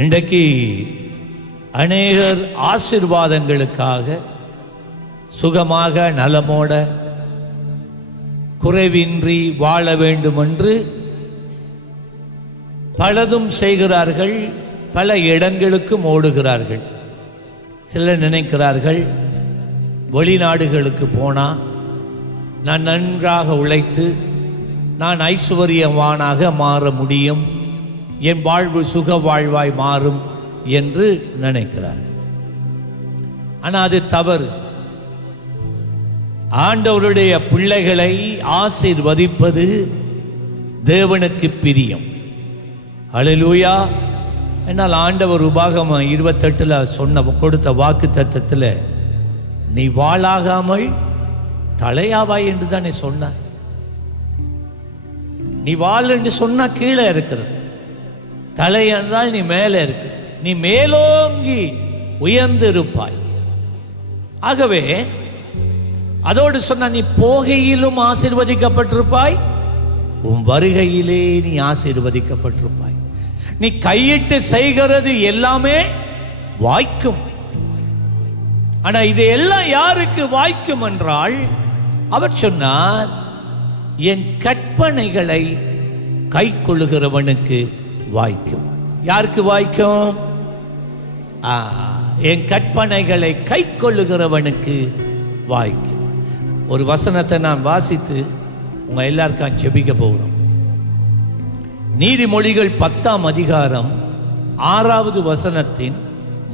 இன்றைக்கு அநேகர் ஆசீர்வாதங்களுக்காக சுகமாக நலமோட குறைவின்றி வாழ வேண்டும் என்று பலதும் செய்கிறார்கள், பல இடங்களுக்கும் ஓடுகிறார்கள். சிலர் நினைக்கிறார்கள், வெளிநாடுகளுக்கு போனால் நான் நன்றாக உழைத்து நான் ஐஸ்வர்யவானாக மாற முடியும், என் வாழ்வு சுக வாழ்வாய் மாறும் என்று நினைக்கிறார்கள். ஆனால் அது தவறு. ஆண்டவருடைய பிள்ளைகளை ஆசீர்வதிப்பது தேவனுக்கு பிரியம். அல்லேலூயா. என்னால் ஆண்டவர் உபாகமம் 28 கொடுத்த வாக்கு தத்தத்தில் நீ வாளாகாமல் தலையாவாய் என்று தானே சொன்னார். நீ வாள் என்று சொன்னா கீழே இருக்கிறது, தலை என்றால் நீ மேலே இருக்கிறது, நீ மேலோங்கி உயர்ந்து இருப்பாய். ஆகவே அதோடு சொன்ன நீ போகையிலும் ஆசீர்வதிக்கப்பட்டிருப்பாய், உன் வருகையிலே நீ ஆசீர்வதிக்கப்பட்டிருப்பாய். நீ கையிட்டு செய்கிறது எல்லாமே வாய்க்கும். ஆனா இது எல்லாம் யாருக்கு வாய்க்கும் என்றால், அவர் சொன்னார், என் கற்பனைகளை கை கொள்ளுகிறவனுக்கு வாய்க்கும். யாருக்கு வாய்க்கும்? என் கற்பனைகளை கை கொள்ளுகிறவனுக்கு வாய்க்கும். ஒரு வசனத்தை நான் வாசித்து உங்க எல்லாருக்கும் ஜெபிக்க போகிறோம். நீதிமொழிகள் 10ஆம் அதிகாரம் 6வது வசனத்தின்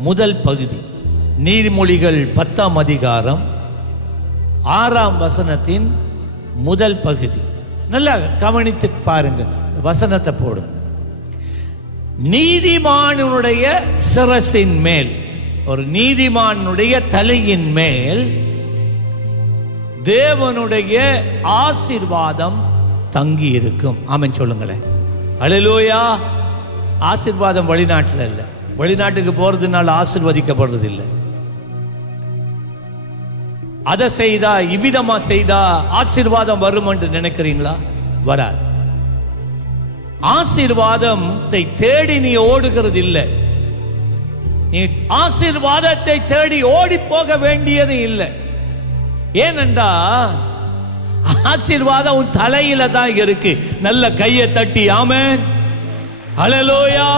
முதல் பகுதி. நீதிமொழிகள் 10ஆம் அதிகாரம் 6ஆம் வசனத்தின் முதல் பகுதி. நல்லா கவனித்து பாருங்க, வசனத்தை போடுங்க. நீதிமானுடைய சிரசின் மேல், ஒரு நீதிமானுடைய தலையின் மேல் தேவனுடைய ஆசீர்வாதம் தங்கி இருக்கும். ஆமென் சொல்லுங்களேன். அல்லேலூயா. ஆசீர்வாதம் வெளிநாட்டில் இல்லை. வெளிநாட்டுக்கு போறதுனால ஆசீர்வதிக்கப்படுறது இல்லை. அதை செய்தா இவ்விதமா செய்தா ஆசீர்வாதம் வரும் என்று நினைக்கிறீங்களா? வராது. ஆசீர்வாதத்தை தேடி நீ ஓடுகிறது இல்லை. நீ ஆசீர்வாதத்தை தேடி ஓடி போக வேண்டியது இல்லை. ஏனென்றா ஆசீர்வாதம் உன் தலையில தான் இருக்கு. நல்ல கையை தட்டி ஆமென் அல்லேலூயா.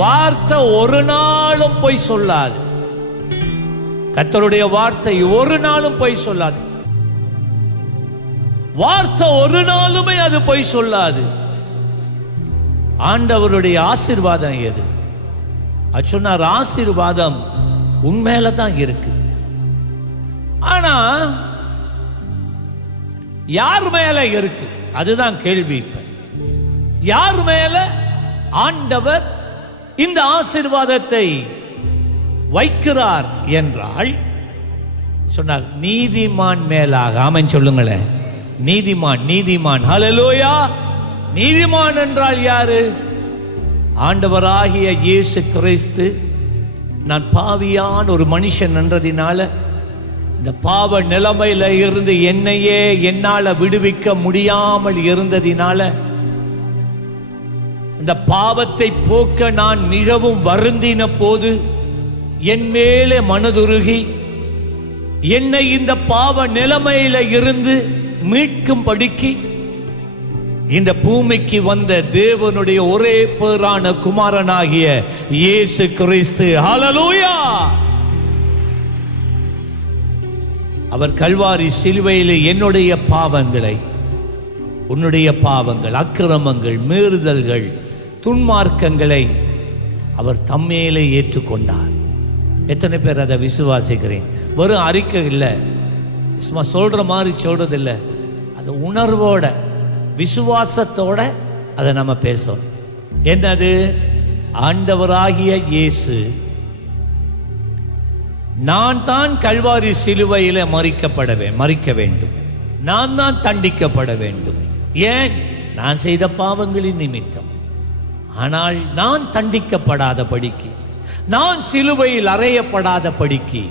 வார்த்தை ஒரு நாளும் பொய் சொல்லாது. கர்த்தருடைய வார்த்தை ஒரு நாளும் பொய் சொல்லாது. வார்த்தை ஒரு நாளுமே அது பொய் சொல்லாது. ஆண்டவருடைய ஆசீர்வாதம் எது? அது சொன்னார், ஆசீர்வாதம் உண்மையில தான் இருக்கு. ஆனா யார் மேல இருக்கு? அதுதான் கேள்வி. இப்ப யார் மேல ஆண்டவர் இந்த ஆசீர்வாதத்தை வைக்கிறார் என்றால் சொன்னார், நீதிமான் மேலாக. ஆமென் சொல்லுங்களேன். நீதிமான், நீதிமான். ஹல்லேலூயா. நீதிமான் என்றால் யாரு? ஆண்டவராகிய இயேசு கிறிஸ்து. நான் பாவியான ஒரு மனுஷன் என்றதினால, இந்த பாவ நிலைமையில இருந்து என்னையே என்னால விடுவிக்க முடியாமல் இருந்ததினால, இந்த பாவத்தை போக்க நான் மிகவும் வருந்தின போது என் மேலே மனதுருகி என்னை இந்த பாவ நிலைமையில இருந்து மீட்கும்படிக்கு இந்த பூமிக்கு வந்த தேவனுடைய ஒரே பேரான குமாரனாகிய இயேசு கிறிஸ்து. ஹல்லேலூயா. அவர் கல்வாரி சிலுவையிலே என்னுடைய பாவங்களை, உன்னுடைய பாவங்கள், அக்கிரமங்கள், மீறுதல்கள், துன்மார்க்கங்களை அவர் தம்மேலே ஏற்றுக்கொண்டார். எத்தனை பேர் அதை விசுவாசிக்கிறேன்? வெறும் அறிக்கை இல்லை, சும்மா சொல்ற மாதிரி சொல்றது இல்லை, அது உணர்வோட விசுவாசத்தோட அதை நம்ம பேசணும். என்னது? ஆண்டவராகிய இயேசு நான் தான் கல்வாரி சிலுவையில மறிக்க வேண்டும், நான் தான் தண்டிக்கப்பட வேண்டும். ஏன்? நான் செய்த பாவங்களின் நிமித்தம். ஆனால் நான் தண்டிக்கப்படாத படிக்கு, நான் சிலுவையில் அறையப்படாத படிக்கு,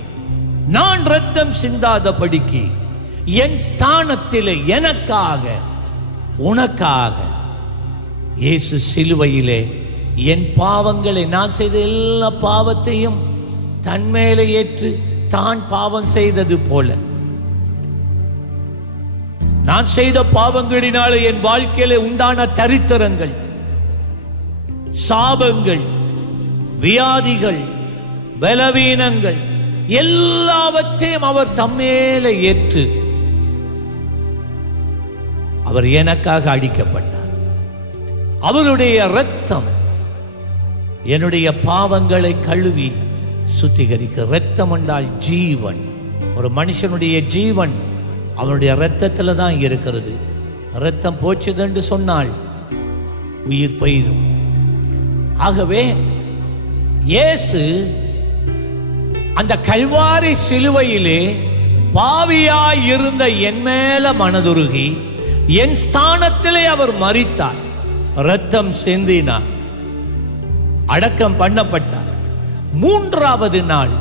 நான் இரத்தம் சிந்தாத படிக்கு, என் ஸ்தானத்திலே எனக்காக உனக்காக இயேசு சிலுவையிலே என் பாவங்களை, நான் செய்த எல்லா பாவத்தையும் தன்மேலே ஏற்று தான் பாவம் செய்தது போல, நான் செய்த பாவங்களினால என் வாழ்க்கையில உண்டான தரித்திரங்கள், சாபங்கள், வியாதிகள், பலவீனங்கள் எல்லாவற்றையும் அவர் தம்மேலே ஏற்று அவர் எனக்காக அடிக்கப்பட்டார். அவருடைய இரத்தம் என்னுடைய பாவங்களை கழுவி சுத்திகரிக்க. இரத்தம் என்றால் ஜீவன். ஒரு மனுஷனுடைய ஜீவன் அவனுடைய இரத்தத்தில் தான் இருக்கிறது. இரத்தம் போச்சுது என்று சொன்னால் உயிர் போயிடும். ஆகவே இயேசு அந்த கல்வாரி சிலுவையிலே பாவியாய் இருந்த என் மேல மனதுருகி என் ஸ்தானத்திலே அவர் மரித்தார், இரத்தம் சிந்தினார், அடக்கம் பண்ணப்பட்டார். மூன்றாவது நாள்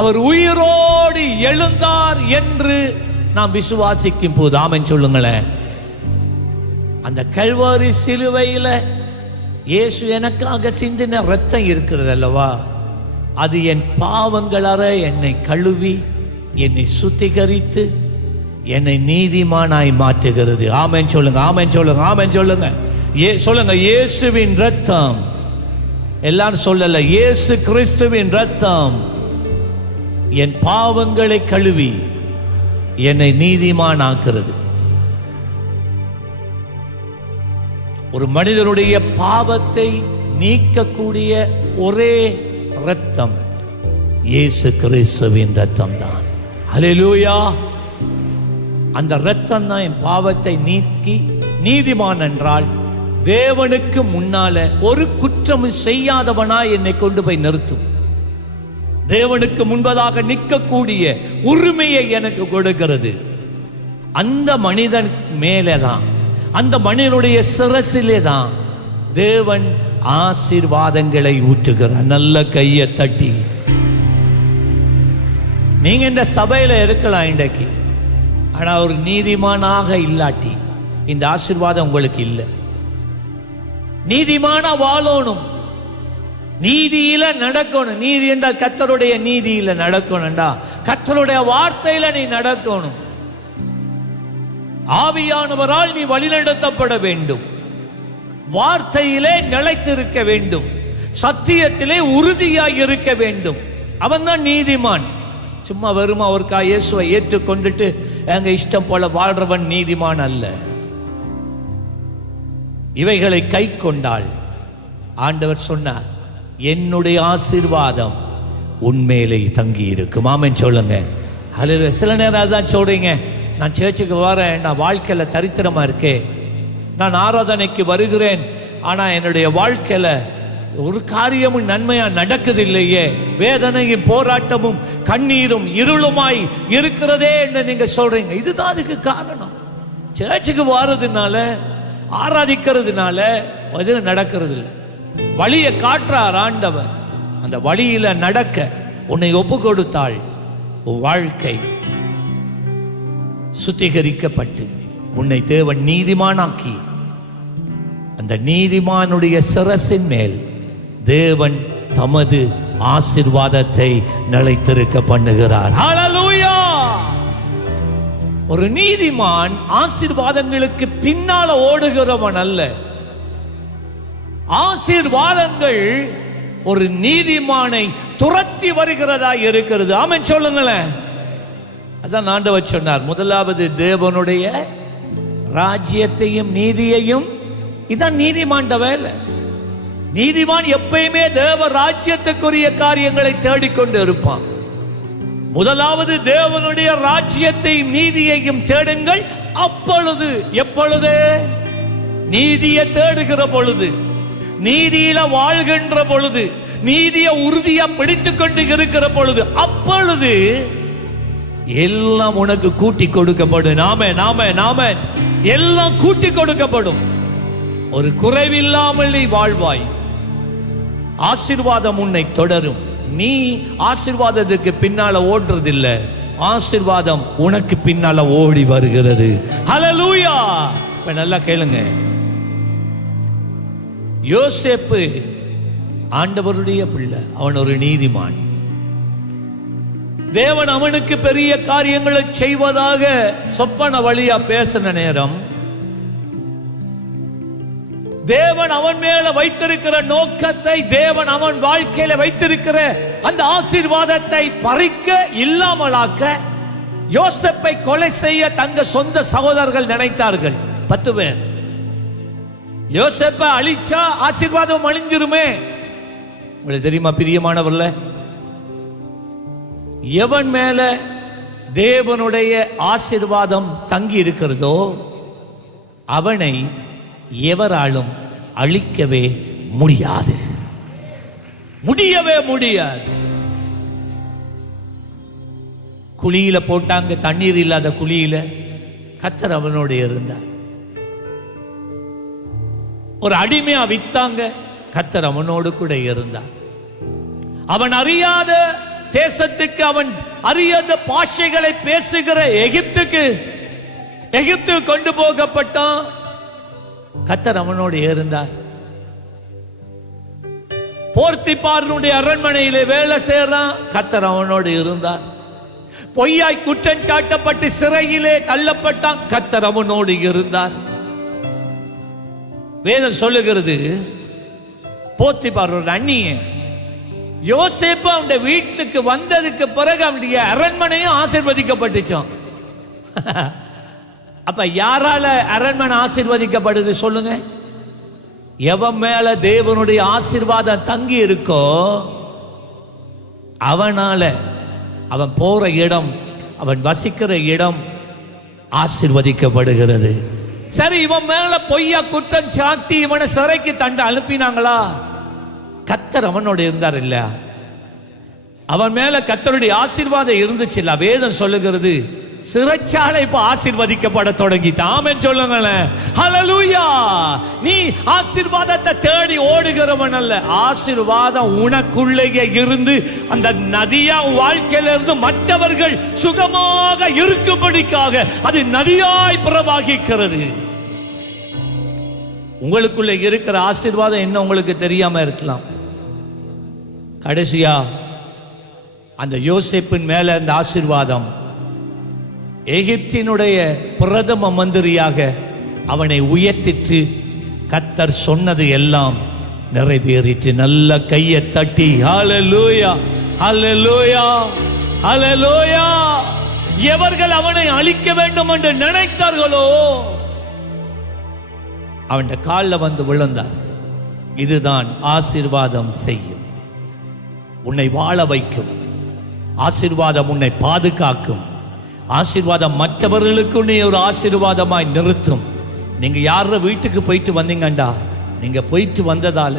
அவர் உயிரோடு எழுந்தார் என்று நாம் விசுவாசிக்கும் போது ஆமென் சொல்லுங்களேன். அந்த கல்வாரி சிலுவையில் இயேசு எனக்காக சிந்தின இரத்தம் இருக்கிறது அல்லவா, அது என் பாவங்களற என்னை கழுவி என்னை சுத்திகரித்து என்னை நீதிமானாய் மாற்றுகிறது. ஆமென் சொல்லுங்க, ஆமென் சொல்லுங்க, ஆமென் சொல்லுங்க. சொல்லுங்க, இயேசுவின் இரத்தம். எல்லாரும் சொல்லல, இயேசு கிறிஸ்துவின் இரத்தம் என் பாவங்களை கழுவி என்னை நீதிமானாக்குறது. ஒரு மனிதனுடைய பாவத்தை நீக்கக்கூடிய ஒரே இரத்தம் இயேசு கிறிஸ்துவின் இரத்தம் தான். ஹல்லேலூயா. அந்த இரத்தம் தான் என் பாவத்தை நீக்கி நீதிமான் என்றால் தேவனுக்கு முன்னால ஒரு குற்றமும் செய்யாதவனா என்னை கொண்டு போய் நிறுத்தும். தேவனுக்கு முன்பதாக நிற்கக்கூடிய உரிமையை எனக்கு கொடுக்கிறது. அந்த மனிதன் மேலேதான், அந்த மனிதனுடைய சிரசிலே தான் தேவன் ஆசீர்வாதங்களை ஊற்றுகிறார். நல்ல கையை தட்டி. நீங்க இந்த சபையில இருக்கலாம் இன்றைக்கு, ஆனா ஒரு நீதிமானாக இல்லாட்டி இந்த ஆசீர்வாதம் உங்களுக்கு இல்லை. நீதிமானா வாழணும், நீதியில நடக்கணும். நீதி என்றால் கர்த்தருடைய நீதியில நடக்கணும்டா, கர்த்தருடைய வார்த்தையில நீ நடக்கணும். ஆவியானவரால் நீ வழிநடத்தப்பட வேண்டும், வார்த்தையிலே நிலைத்திருக்க வேண்டும், சத்தியத்திலே உறுதியாய் இருக்க வேண்டும். அவன் தான் நீதிமான். சும்மா வெறுமா அவருக்கா இயேசுவை ஏற்றுக்கொண்டுட்டு எங்க இஷ்டம் போல வாழ்றவன் நீதிமான் அல்ல. இவைகளை கை கொண்டால் ஆண்டவர் சொன்னார், என்னுடைய ஆசீர்வாதம் உண்மையிலே தங்கி இருக்கும். ஆமென் சொல்லுங்க. ஹல்லேலூயா. சில நேரம் அதான் சொல்றீங்க, நான் சர்ச்சுக்கு வரேன், நான் வாழ்க்கையில தரித்திரமா இருக்கேன், நான் ஆராதனைக்கு வருகிறேன், ஆனா என்னுடைய வாழ்க்கையில ஒரு காரியமும் நன்மையா நடக்குது இல்லையே, வேதனையும் போராட்டமும் கண்ணீரும் இருளுமாய் இருக்கிறதே என்று நீங்க சொல்றீங்க. இதுதான் அதுக்கு காரணம். சர்ச்சுக்கு வர்றதுனால ஆராதிக்கிறதுனால அது நடக்கிறது இல்லை. வழியை காட்டுறார் ஆண்டவர். அந்த வழியில நடக்க உன்னை ஒப்பு கொடுத்தாள், உன் வாழ்க்கை சுத்திகரிக்கப்பட்டு உன்னை தேவன் நீதிமானாக்கி அந்த நீதிமானுடைய சிரசின் மேல் தேவன் தமது ஆசீர்வாதத்தை நிலைத்திருக்க பண்ணுகிறார். ஹல்லேலூயா. ஒரு நீதிமான் ஆசீர்வாதங்களுக்கு பின்னால ஓடுகிறவன் அல்ல. ஆசீர்வாதங்கள் ஒரு நீதிமானை துரத்தி வருகிறதா இருக்கிறது. ஆமென் சொல்லுங்களேன். அதான் ஆண்டவர் சொன்னார், முதலாவது தேவனுடைய ராஜ்யத்தையும் நீதியையும். இதான் நீதிமான் வேலை. நீதிமான் எப்பயுமே தேவ ராஜ்யத்துக்குரிய காரியங்களை தேடிக்கொண்டு இருப்பான். முதலாவது தேவனுடைய ராஜ்யத்தையும் நீதியையும் தேடுங்கள், அப்பொழுது, எப்பொழுது? நீதியை தேடுகிற பொழுது, நீதியில வாழ்கின்ற பொழுது, நீதியை உறுதியா பிடித்துக் கொண்டு இருக்கிற பொழுது, அப்பொழுது எல்லாம் உனக்கு கூட்டி கொடுக்கப்படும். நாம எல்லாம் கூட்டி கொடுக்கப்படும். ஒரு குறைவில்லாமல் நீ வாழ்வாய். ஆசீர்வாதம் உன்னை தொடரும். நீ ஆசீர்வாதத்துக்கு பின்னால ஓடுறதில்லை, ஆசீர்வாதம் உனக்கு பின்னால ஓடி வருகிறது. ஹல்லேலூயா. இப்ப நல்லா கேளுங்க. யோசேப்பு ஆண்டவருடைய பிள்ளை, அவன் ஒரு நீதிமான். தேவன் அவனுக்கு பெரிய காரியங்களை செய்வதாக சொப்பன வழியா பேசின நேரம், தேவன் அவன் மேல வைத்திருக்கிற நோக்கத்தை, தேவன் அவன் வாழ்க்கையில வைத்திருக்கிற அந்த ஆசீர்வாதத்தை பறிக்க, இல்லாமலாக்க, யோசேப்பை கொலை செய்ய தங்க சொந்த சகோதரர்கள் நினைத்தார்கள். 10 பேர். யோசேப்பை அழிச்சா ஆசீர்வாதம் அழிஞ்சிருமே. உங்களுக்கு தெரியுமா பிரியமானவர்ல, எவன் மேல தேவனுடைய ஆசீர்வாதம் தங்கி இருக்கிறதோ அவனை எவராலும் அழிக்கவே முடியாது, முடியவே முடியாது. குழியில போட்டாங்க, தண்ணீர் இல்லாத குழியில கர்த்தர் அவனோடு இருந்தார். ஒரு அடிமையா வித்தாங்க, கர்த்தர் அவனோடு கூட இருந்தார். அவன் அறியாத தேசத்துக்கு, அவன் அறியாத பாஷைகளை பேசுகிற எகிப்து கொண்டு போகப்பட்டான். கர்த்தர் அவனோடு இருந்தார். போர்த்திபாரனுடைய அரண்மனையிலே வேலை செய்யறான், கர்த்தர் அவனோடு இருந்தார். பொய்யாய் குற்றம் சாட்டப்பட்டு சிறையிலே தள்ளப்பட்டான், கர்த்தர் அவனோடு இருந்தார். வேதம் சொல்லுகிறது, போர்த்திபார் ஒரு அந்நிய யோசேப்பு அவனுடைய வீட்டுக்கு வந்ததுக்கு பிறகு அவனுடைய அரண்மனையும் ஆசீர்வதிக்கப்பட்டுச்சான். அப்ப யாரால அரண்மனை ஆசீர்வதிக்கப்படுது சொல்லுங்க? எவன் மேல தேவனுடைய ஆசீர்வாதம் தங்கி இருக்கோ அவனால, அவன் போற இடம், அவன் வசிக்கிற இடம் ஆசீர்வதிக்கப்படுகிறது. சரி, இவன் மேல பொய்யா குற்றம் சாட்டி இவனை சிறைக்கு தண்ட அனுப்பினாங்களா? கர்த்தர் அவனோட இருந்தார் இல்ல? அவன் மேல கர்த்தருடைய ஆசீர்வாதம் இருந்துச்சு இல்ல? வேதம் சொல்லுகிறது, சிறைச்சாலை இப்ப ஆசீர்வதிக்கப்பட தொடங்கிட்டான். ஆமென் சொல்லுங்களேன். ஹல்லேலூயா. நீ ஆசீர்வாதத்தை தேடி ஓடுகிறவன் அல்ல. ஆசீர்வாதம் உனக்குள்ளேயே இருந்து அந்த நதியா வாழ்க்கையில இருந்து மற்றவர்கள் சுகமாக இருக்கும்படிக்காக அது நதியாய் பிரவாகிக்கிறது. உங்களுக்குள்ள இருக்கிற ஆசீர்வாதம் என்ன உங்களுக்கு தெரியாம இருக்கலாம். கடைசியா அந்த யோசேப்பின் மேல அந்த ஆசீர்வாதம் எகிப்தினுடைய பிரதம மந்திரியாக அவனை உயர்த்திட்டு கர்த்தர் சொன்னது எல்லாம் நிறைவேறிட்டு. நல்ல கையை தட்டி ஹல்லேலூயா, ஹல்லேலூயா, ஹல்லேலூயா. எவர்கள் அவனை அழிக்க வேண்டும் என்று நினைத்தார்களோ அவன் காலில் வந்து விழுந்தார். இதுதான் ஆசீர்வாதம் செய்யும். உன்னை வாழ வைக்கும். ஆசீர்வாதம் உன்னை பாதுகாக்கும். ஆசீர்வாதம் மற்றவர்களுக்கு நீ ஒரு ஆசீர்வாதமாய் நிறுத்தும். நீங்க யார வீட்டுக்கு போயிட்டு வந்தீங்கண்டா, நீங்க போயிட்டு வந்ததால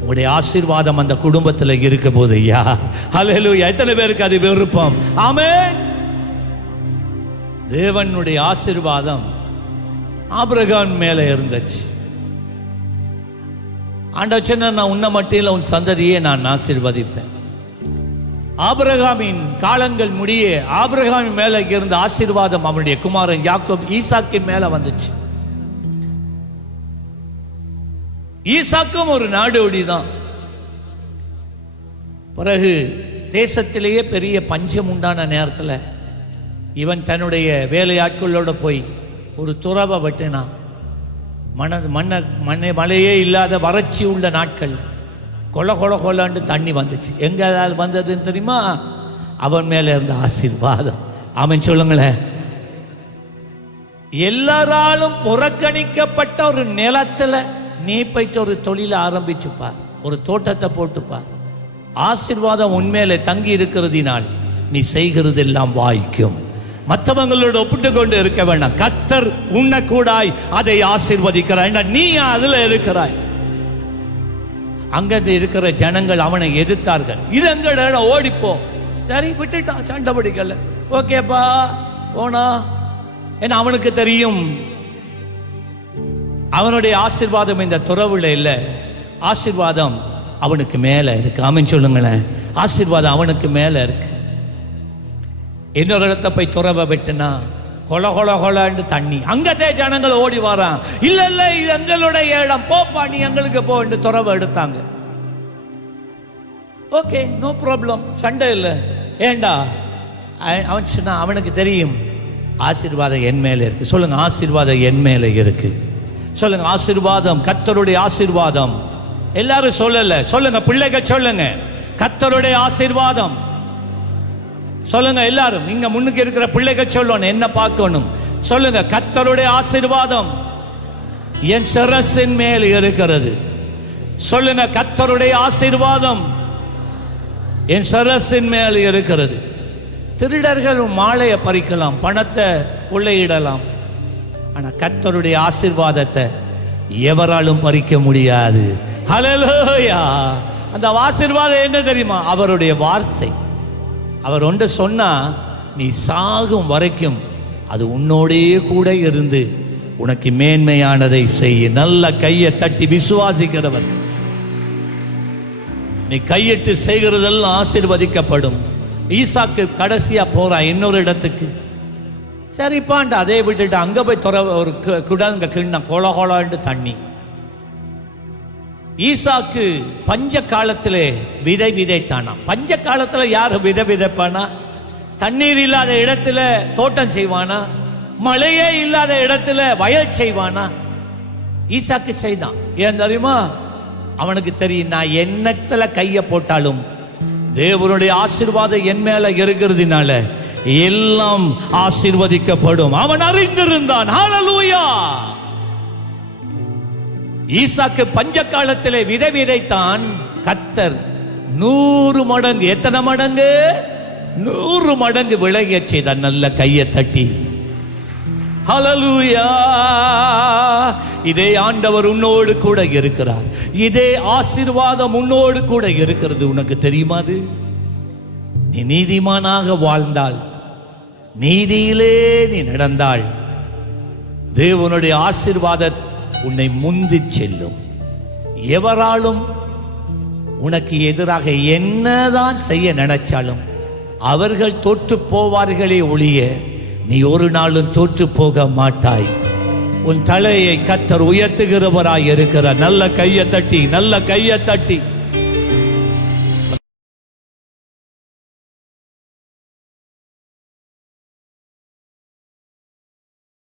உங்களுடைய ஆசீர்வாதம் அந்த குடும்பத்தில் இருக்க போது. ஐயா ஹல்லேலூயா. எத்தனை பேருக்கு அது விருப்பம்? ஆமென். தேவனுடைய ஆசீர்வாதம் ஆபிரகாம் மேல இருந்துச்சு. ஆண்டவர் சொன்னார், நான் உன்னை மட்டும் இல்லை, உன் சந்ததியே நான் ஆசீர்வதிப்பேன். ஆபிரகாமின் காலங்கள் முடிய ஆபிரகாமின் மேல இருந்த ஆசீர்வாதம் அவனுடைய குமாரன் யாக்கோப் ஈசாக்கின் மேல வந்துச்சு. ஈசாக்கும் ஒரு நாடோடி தான். பிறகு தேசத்திலேயே பெரிய பஞ்சம் உண்டான நேரத்தில் இவன் தன்னுடைய வேலையாட்களோட போய் ஒரு துறவை வெட்டினான். மழையே இல்லாத வறட்சி உள்ள நாட்கள் கொல கொல கொலாண்டு தண்ணி வந்துச்சு. எங்க வந்ததுன்னு தெரியுமா? அவன் மேல இருந்த ஆசீர்வாதம். ஆமென் சொல்லுங்களேன். எல்லாராலும் புறக்கணிக்கப்பட்ட ஒரு நிலத்துல நீ போயிட்டு ஒரு தொழிலை ஆரம்பிச்சுப்பார், ஒரு தோட்டத்தை போட்டுப்பார். ஆசீர்வாதம் உண்மையில தங்கி இருக்கிறதினால் நீ செய்கிறது எல்லாம் வாய்க்கும். மற்றவங்களோட ஒப்பிட்டு கொண்டு இருக்க வேண்டாம். கர்த்தர் உன்னை கூடாய் அதை ஆசீர்வதிக்கிறாய். நீ அதுல இருக்கிறாய். அங்க இருக்கிற ஜனங்கள் அவனை எதிர்த்தார்கள். இது எங்கட ஓடிப்போ. சரி விட்டுட்டான், சண்டை பிடிக்கல. ஓகேப்பா போனா. ஏன்னா அவனுக்கு தெரியும் அவனுடைய ஆசீர்வாதம் இந்த துறவுல இல்ல, ஆசீர்வாதம் அவனுக்கு மேல இருக்கு. ஆமென் சொல்லுங்களேன். ஆசீர்வாதம் அவனுக்கு மேல இருக்கு. இன்னொரு இடத்த போய் துறவை வெட்டுனா கொல கொல கொலன்னு தண்ணி. அங்கத்தே ஜனங்கள் ஓடி வரான். இல்ல இல்ல இது எங்களுடைய இடம், போப்பா நீ எங்களுக்கு போன்னு துறவை எடுத்தாங்க. ஓகே, நோ ப்ராப்ளம், சண்டை இல்லை. ஏண்டா அவன் சொன்னா, அவனுக்கு தெரியும் ஆசீர்வாதம் என் மேலே இருக்கு. சொல்லுங்க, ஆசீர்வாதம் என் மேலே இருக்கு. சொல்லுங்க, ஆசீர்வாதம், கர்த்தருடைய ஆசீர்வாதம். எல்லாரும் சொல்லல, சொல்லுங்க பிள்ளைகள், சொல்லுங்க கர்த்தருடைய ஆசீர்வாதம். சொல்லுங்க எல்லாரும், நீங்க முன்னுக்கு இருக்கிற பிள்ளைகள் சொல்லணும், என்ன பார்க்கணும். சொல்லுங்க, கர்த்தருடைய ஆசீர்வாதம் என் சிரசின் மேல் இருக்கிறது. சொல்லுங்க, கர்த்தருடைய ஆசீர்வாதம் என் சிரசின் மேல் இருக்கிறது. திருடர்கள் மாலையை பறிக்கலாம், பணத்தை கொள்ளையிடலாம், ஆனா கர்த்தருடைய ஆசீர்வாதத்தை எவராலும் பறிக்க முடியாது. ஹல்லேலூயா. அந்த ஆசீர்வாதம் என்ன தெரியுமா? அவருடைய வார்த்தை. அவர் ஒன்று சொன்னா நீ சாகும் வரைக்கும் அது உன்னோடே கூட இருந்து உனக்கு மேன்மையானதை செய்ய. நல்ல கையை தட்டி விசுவாசிக்கிறவர், நீ கையிட்டு செய்கிறதெல்லாம் ஆசீர்வதிக்கப்படும். ஈசாக்கு கடைசியா போறான் இன்னொரு இடத்துக்கு. சரிப்பான்ட்டு அதே விட்டுட்டு அங்க போய் ஒரு குடங்க கிண்ண கொலகொலாண்டு தண்ணி. ஈசாக்கு பஞ்ச காலத்திலே விதை விதைத்தானா. பஞ்ச காலத்துல யார் விதை விதைப்பானா? தண்ணீர் இல்லாத இடத்துல தோட்டம் செய்வானா? மழையே இல்லாத இடத்துல வயல் செய்வானா? ஈசாக்கு செய்தான். ஏன் தெரியுமா? அவனுக்கு தெரியும், நான் எண்ணத்துல கையை போட்டாலும் தேவனுடைய ஆசீர்வாதம் என் மேல இருக்கிறதுனால எல்லாம் ஆசீர்வதிக்கப்படும். அவன் அறிந்திருந்தான். ஹல்லேலூயா. ஈசாக்கு பஞ்ச காலத்திலே விதை விதைத்தான். கர்த்தர் 100 மடங்கு, எத்தனை மடங்கு? 100 மடங்கு விளைய செய்தான். நல்ல கையை தட்டி ஹல்லேலூயா. இதே ஆண்டவர் உன்னோடு கூட இருக்கிறார். இதே ஆசீர்வாதம் உன்னோடு கூட இருக்கிறது. உனக்கு தெரியுமா? அது நீ நீதிமானாக வாழ்ந்தால், நீதியிலே நீ நடந்தால், தேவனுடைய ஆசீர்வாதம் உன்னை முந்தி செல்லும். எவராலும் உனக்கு எதிராக என்னதான் செய்ய நினைச்சாலும் அவர்கள் தோற்று போவார்களே ஒழிய நீ ஒரு நாளும் தோற்று போக மாட்டாய். உன் தலையை கர்த்தர் உயர்த்துகிறவராய் இருக்கிறார். நல்ல கையை தட்டி, நல்ல கையை தட்டி